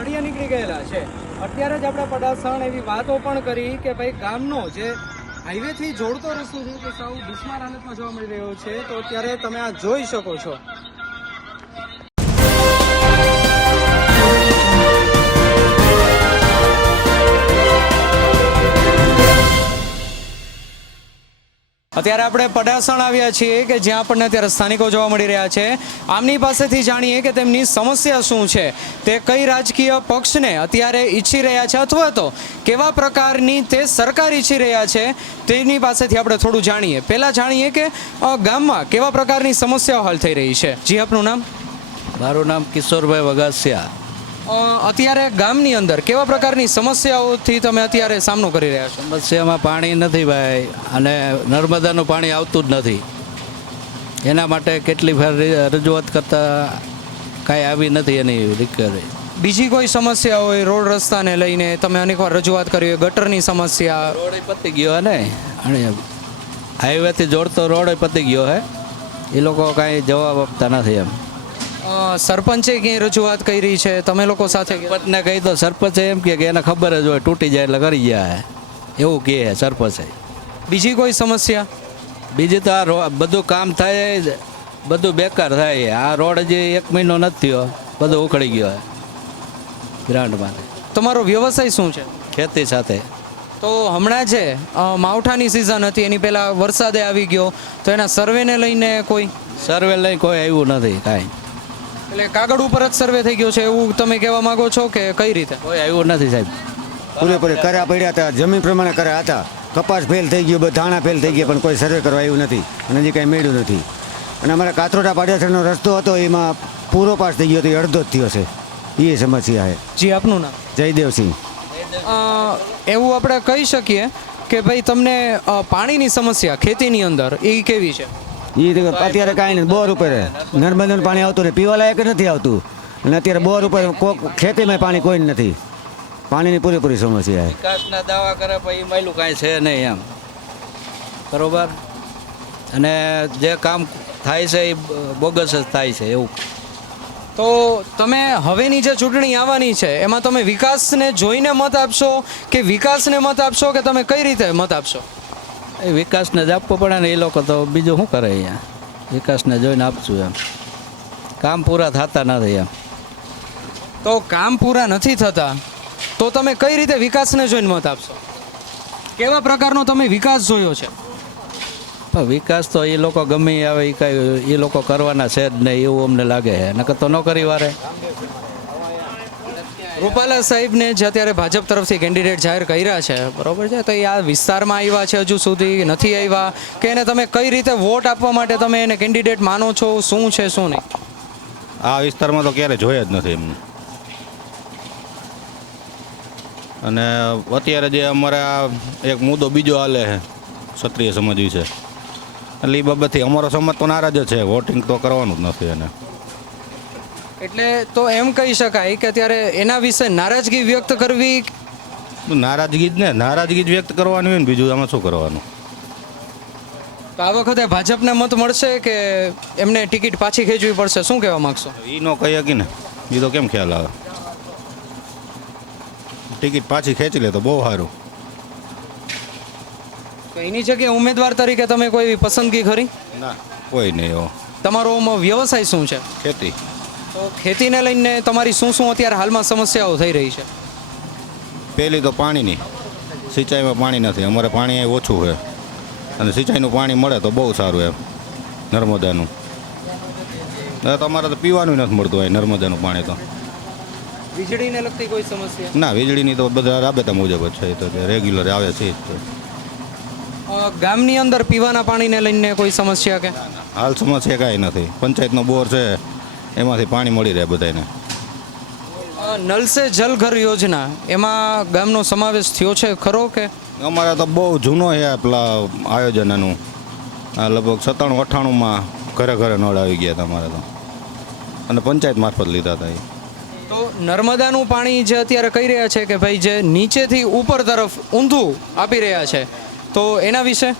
સળિયા નીકળી ગયેલા છે. અત્યારે જ આપણે પડાસણ એવી વાતો પણ કરી કે ભાઈ ગામનો જે હાઈવેથી જોડતો રસ્તો છે તે સાવ બિસ્માર હાલતમાં જોવા મળી રહ્યો છે. તો અત્યારે તમે આ જોઈ શકો છો. અત્યારે આપણે પડાસણ આવ્યા છીએ કે જ્યાં આપણને અત્યારે સ્થાનિકો જોવા મળી રહ્યા છે. આમની પાસેથી જાણીએ કે તેમની સમસ્યા શું છે, તે કઈ રાજકીય પક્ષને અત્યારે ઈચ્છી રહ્યા છે અથવા તો કેવા પ્રકારની તે સરકાર ઈચ્છી રહ્યા છે તેની પાસેથી આપણે થોડું જાણીએ. પહેલાં જાણીએ કે ગામમાં કેવા પ્રકારની સમસ્યાઓ હાલ થઈ રહી છે. જી, આપનું નામ? મારું નામ કિશોરભાઈ વગાસિયા. અત્યારે ગામની અંદર કેવા પ્રકારની સમસ્યાઓથી તમે અત્યારે સામનો કરી રહ્યા છો? સમસ્યામાં પાણી નથી ભાઈ, અને નર્મદાનું પાણી આવતું જ નથી. એના માટે કેટલી વાર રજૂઆત કરતાં કાંઈ આવી નથી એની રિકવરી. બીજી કોઈ સમસ્યા હોય રોડ રસ્તાને લઈને તમે અનેકવાર રજૂઆત કરી હોય, ગટરની સમસ્યા? રોડ પતી ગયો હે ને, અને હાઈવેથી જોડતો રોડ પતી ગયો હે, એ લોકો કાંઈ જવાબ આપતા નથી. એમ સરપંચે ક્યાંય રજૂઆત કરી છે તમે લોકો સાથે? સરપંચને કહી તો સરપંચે એમ કે એને ખબર જ હોય, તૂટી જાય એટલે કરી ગયા એવું કહે સરપંચે. બીજી કોઈ સમસ્યા? બીજી તો આ બધું કામ થાય, બધું બેકાર થાય. આ રોડ જે 1 મહિનો નથી થયો, બધું ઉખડી ગયો ગ્રાન્ડમાં. તમારો વ્યવસાય શું છે? ખેતી સાથે. તો હમણાં જે માવઠાની સિઝન હતી એની પહેલાં વરસાદે આવી ગયો, તો એના સર્વેને લઈને કોઈ સર્વે લઈ કોઈ આવ્યું નથી કાંઈ. એટલે કાગળ ઉપર જ સર્વે થઈ ગયો છે એવું તમે કહેવા માંગો છો કે કઈ રીતે? કોઈ આવ્યું નથી સાહેબ. પૂરેપૂરે કર્યા પડ્યા હતા, જમીન પ્રમાણે કર્યા હતા. કપાસ ફેલ થઈ ગયો, બધા ધાણા ફેલ થઈ ગયા, પણ કોઈ સર્વે કરવા આવ્યું નથી અને હજી કાંઈ મળ્યું નથી. અને અમારા કાથરોડા પાડેસરનો રસ્તો હતો એમાં પૂરો પાસ થઈ ગયો હતો, એ અડધો જ થયો છે. એ સમસ્યા છે. જી, આપનું નામ? જયદેવસિંહ. એવું આપણે કહી શકીએ કે ભાઈ તમને પાણીની સમસ્યા ખેતીની અંદર એ કેવી છે? એ અત્યારે કાંઈ નહીં, બોર ઉપર નર્મદાનું પાણી આવતું ને પીવા લાયક નથી આવતું. અને અત્યારે બોર ઉપર ખેતીમાં પાણી કોઈ નથી. પાણીની પૂરેપૂરી સમસ્યા છે. વિકાસના દાવા કરે પણ એ મળ્યું કાંઈ છે નહીં એમ. બરોબર. અને જે કામ થાય છે એ બોગસ જ થાય છે એવું. તો તમે હવેની જે ચૂંટણી આવવાની છે એમાં તમે વિકાસને જોઈને મત આપશો કે વિકાસને મત આપશો કે તમે કઈ રીતે મત આપશો? એ વિકાસને જ આપવો પડે ને, એ લોકો તો બીજું શું કરે અહીંયા. વિકાસને જોઈને આપશું એમ. કામ પૂરા થતા નથી એમ. તો કામ પૂરા નથી થતા તો તમે કઈ રીતે વિકાસને જોઈને મત આપશો? કેવા પ્રકારનો તમે વિકાસ જોયો છે? પણ વિકાસ તો એ લોકો ગમે આવે એ કાંઈ એ લોકો કરવાના છે જ નહીં એવું અમને લાગે છે. નકર તો ન કરી વારે. રૂપાલા સાહેબને જે અત્યારે ભાજપ તરફથી કેન્ડિડેટ જાહેર કર્યા છે, બરોબર છે, તો એ આ વિસ્તારમાં આવ્યા છે હજુ સુધી નથી આવ્યા કે એને તમે કઈ રીતે વોટ આપવા માટે તમે એને કેન્ડિડેટ માનો છો? શું છે શું નહીં? આ વિસ્તારમાં તો ક્યારે જોયા જ નથી એમને. અને અત્યારે જે અમારા એક મુદ્દો બીજો હાલે છે ક્ષત્રિય સમાજ વિશે, એટલે એ બાબતથી અમારો સમાજ તો નારાજ જ છે. વોટિંગ તો કરવાનું જ નથી એને. એટલે તો એમ કહી શકાય કે અત્યારે એના વિશે નારાજગી વ્યક્ત કરવી? નારાજગી જ ને, નારાજગી જ વ્યક્ત કરવાની હોય ને, બીજું આમાં શું કરવાનું. તો આ વખતે ભાજપને મત મળશે કે એમને ટિકિટ પાછી ખેંચવી પડશે? શું કહેવા માંગશો? એ ન કહી શકી ને, એ તો કેમ ખ્યાલ આવે. ટિકિટ પાછી ખેંચી લે તો બહુ સારું. તો એની જગ્યાએ ઉમેદવાર તરીકે તમે કોઈ પસંદગી ખરી? ના, કોઈ નહીં એવો. તમારો વ્યવસાય શું છે? ખેતી. તો ખેતીને લઈને તમારી શું શું અત્યારે હાલમાં સમસ્યાઓ થઈ રહી છે? પહેલી તો પાણીની, સિંચાઈમાં પાણી નથી. અમારે પાણી અહીં ઓછું છે અને સિંચાઈનું પાણી મળે તો બહુ સારું એમ, નર્મદાનું. તમારે તો પીવાનું નથી મળતું અહીં નર્મદાનું પાણી તો. વીજળીને લગતી કોઈ સમસ્યા? ના, વીજળીની તો બધા રાબેતા મુજબ જ છે, તો રેગ્યુલર આવે છે જ. ગામની અંદર પીવાના પાણીને લઈને કોઈ સમસ્યા કે? હાલ સમસ્યા કાંઈ નથી. પંચાયતનો બોર છે એમાંથી પાણી મળી રહે બધાને. નલ સે જલ ઘર યોજના એમાં ગામનો સમાવેશ થયો છે ખરો કે? અમારે તો બહુ જૂનો છે પેલા આયોજનનું. આ લગભગ 97-98માં ઘરે ઘરે નળ આવી ગયા હતા અમારે તો, અને પંચાયત મારફત લીધા હતા. તો નર્મદાનું પાણી જે અત્યારે કહી રહ્યા છે કે ભાઈ જે નીચેથી ઉપર તરફ ઊંધું આપી રહ્યા છે, તો એના વિશે?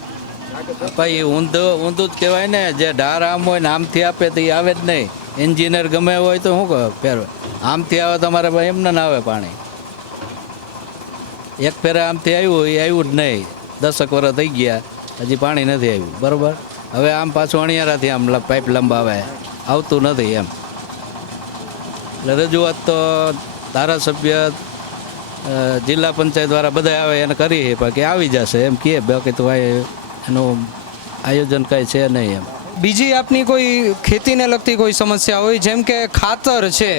ભાઈ ઊંધું જ કહેવાય ને. જે ઢાર આમ હોય ને આમથી આપે તો એ આવે જ નહીં. એન્જિનિયર ગમે હોય તો શું પહેરવે. આમથી આવે તમારે ભાઈ એમને ના આવે પાણી. એક ફેરે આમથી આવ્યું એ આવ્યું જ નહીં, 10 વર્ષ થઈ ગયા હજી પાણી નથી આવ્યું, બરાબર. હવે આમ પાછું અણિયારાથી આમ પાઇપ લંબાવે, આવતું નથી એમ. એટલે રજૂઆત તો ધારાસભ્ય, જિલ્લા પંચાયત દ્વારા બધા આવે એને કરી બાકી આવી જશે એમ કહે, બાકી તો કાંઈ એનું આયોજન કાંઈ છે નહીં એમ. બીજી આપની કોઈ ખેતીને લગતી કોઈ સમસ્યા હોય, જેમ કે ખાતર છે,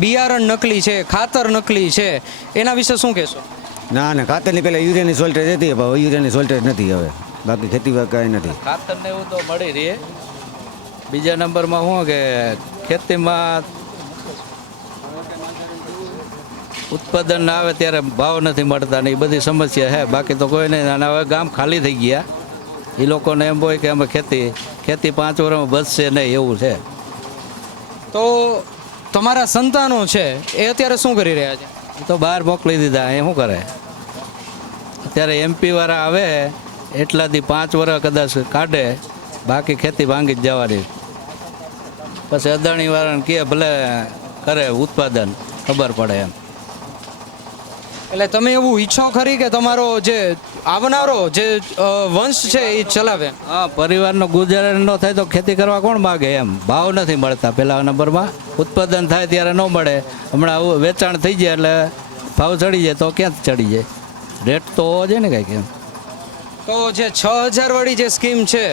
બિયારણ નકલી છે, ખાતર નકલી છે, એના વિશે શું કહેશો? ના ના, ખાતરની પહેલાં યુરિયાની સોલ્ટેજ હતી, હવે યુરિયાની સોલ્ટેજ નથી હવે, બાકી ખેતી કાંઈ નથી. ખાતરને એવું તો મળી રહે. બીજા નંબરમાં શું કે ખેતીમાં ઉત્પાદન આવે ત્યારે ભાવ નથી મળતા ને એ બધી સમસ્યા છે, બાકી તો કોઈ નહીં. અને હવે ગામ ખાલી થઈ ગયા, એ લોકોને એમ હોય કે અમે ખેતી 5 વર્ષમાં બચશે નહીં એવું છે. તો તમારા સંતાનો છે એ અત્યારે શું કરી રહ્યા છે? એ તો બહાર મોકલી દીધા, એ શું કરે? અત્યારે MP વાળા આવે એટલાથી 5 વર્ષ કદાચ કાઢે, બાકી ખેતી ભાંગી જ જવાની. પછી અદાણી વાળાને કહે ભલે કરે ઉત્પાદન, ખબર પડે એમ. એટલે તમે એવું ઈચ્છો ખરી કે તમારો જે આવનારો જે વંશ છે એ ચલાવે? હા, પરિવારનો ગુજારણ ન થાય તો ખેતી કરવા કોણ માગે એમ. ભાવ નથી મળતા પહેલા નંબરમાં, ઉત્પાદન થાય ત્યારે ન મળે. હમણાં આવું વેચાણ થઈ જાય એટલે ભાવ ચડી જાય તો ક્યાંથી ચડી જાય? રેટ તો હોવો જોઈએ ને કંઈક એમ. તો જે 6,000 વાળી જે સ્કીમ છે,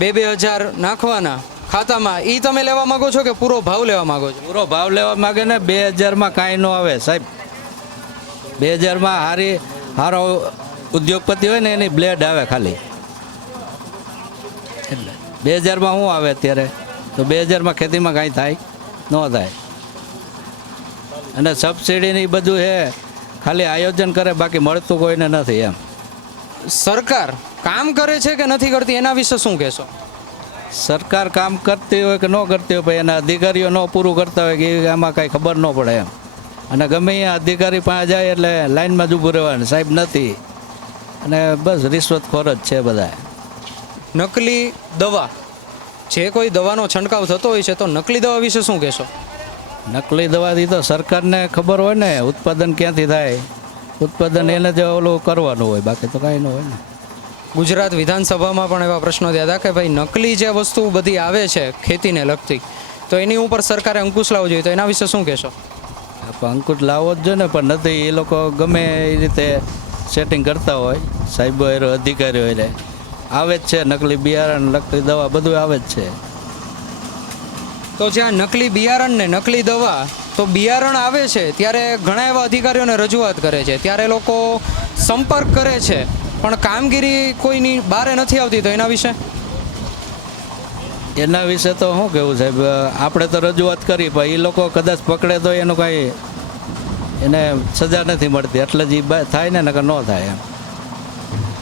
2,000 નાખવાના ખાતામાં, એ તમે લેવા માંગો છો કે પૂરો ભાવ લેવા માંગો છો? પૂરો ભાવ લેવા માગે ને. 2,000માં કાંઈ ન આવે સાહેબ. 2,000માં સારો ઉદ્યોગપતિ હોય ને એની બ્લેડ આવે ખાલી. એટલે 2,000માં શું આવે અત્યારે? તો 2,000માં ખેતીમાં કાંઈ થાય ન થાય. અને સબસિડીની બધું છે, ખાલી આયોજન કરે, બાકી મળતું કોઈને નથી એમ. સરકાર કામ કરે છે કે નથી કરતી એના વિશે શું કહેશો? સરકાર કામ કરતી હોય કે ન કરતી હોય, ભાઈ એના અધિકારીઓ ન પૂરું કરતા હોય કે આમાં કાંઈ ખબર ન પડે એમ. અને ગમે અહીંયા અધિકારી પાસે જાય એટલે લાઈનમાં જ ઊભું રહેવાનું, સાહેબ નથી. અને બસ રિશ્વતખોર જ છે બધા. નકલી દવા, જે કોઈ દવાનો છંટકાવ થતો હોય છે, તો નકલી દવા વિશે શું કહેશો? નકલી દવાથી તો સરકારને ખબર હોય ને ઉત્પાદન ક્યાંથી થાય. ઉત્પાદન એને જ ઓલું કરવાનું હોય, બાકી તો કાંઈ ન હોય ને. ગુજરાત વિધાનસભામાં પણ એવા પ્રશ્નો થયા હતા કે ભાઈ નકલી જે વસ્તુ બધી આવે છે ખેતીને લગતી, તો એની ઉપર સરકારે અંકુશ લાવવો જોઈએ, તો એના વિશે શું કહેશો? અંકુશ લાવવો જ જોઈએ ને, પણ નથી. એ લોકો ગમે એ રીતે સેટિંગ કરતા હોય, સાહેબો અધિકારીઓ એટલે આવે જ છે. નકલી બિયારણ, નકલી દવા બધું આવે જ છે. તો જ્યાં નકલી બિયારણ ને નકલી દવા, તો બિયારણ આવે છે ત્યારે ઘણા એવા અધિકારીઓને રજૂઆત કરે છે, ત્યારે લોકો સંપર્ક કરે છે, પણ કામગીરી કોઈની બારે નથી આવતી, તો એના વિશે? એના વિશે તો શું કહેવું સાહેબ? આપણે તો રજૂઆત કરી, પણ એ લોકો કદાચ પકડે તો એનું કાંઈ એને સજા નથી મળતી, એટલે જ એ થાય ને નકર ન થાય એમ.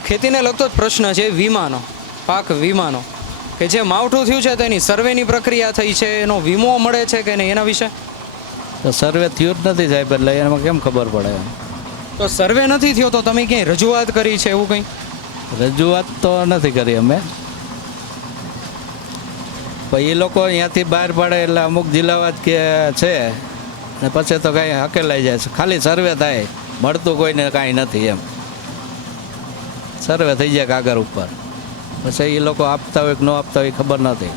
ખેતીને લગતો જ પ્રશ્ન છે વીમાનો, પાક વીમાનો, કે જે માવઠું થયું છે તેની સર્વેની પ્રક્રિયા થઈ છે, એનો વીમો મળે છે કે નહીં, એના વિશે? તો સર્વે થયું જ નથી સાહેબ, એટલે એમાં કેમ ખબર પડે એમ. તો સર્વે નથી થયો તો તમે ક્યાંય રજૂઆત કરી છે એવું કંઈ? રજૂઆત તો નથી કરી અમે, પણ એ લોકો અહીંયાથી બહાર પાડે એટલે અમુક જિલ્લાવાદ કે છે ને પછી તો કાંઈ હકેલાઈ જાય છે. ખાલી સર્વે થાય, મળતું કોઈને કાંઈ નથી એમ. સર્વે થઈ જાય કાગળ ઉપર, પછી એ લોકો આપતા હોય કે ન આપતા હોય ખબર નથી.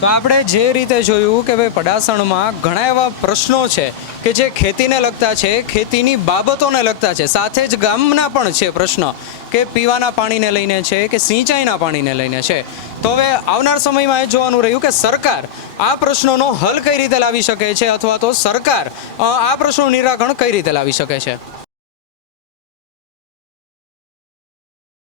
તો આપણે જે રીતે જોયું કે ભાઈ પડાસણમાં ઘણા એવા પ્રશ્નો છે કે જે ખેતીને લગતા છે, ખેતીની બાબતોને લગતા છે, સાથે જ ગામના પણ છે પ્રશ્ન કે પીવાના પાણીને લઈને છે કે સિંચાઈના પાણીને લઈને છે. તો હવે આવનાર સમયમાં એ જોવાનું રહ્યું કે સરકાર આ પ્રશ્નોનો હલ કઈ રીતે લાવી શકે છે, અથવા તો સરકાર આ પ્રશ્નોનું નિરાકરણ કઈ રીતે લાવી શકે છે.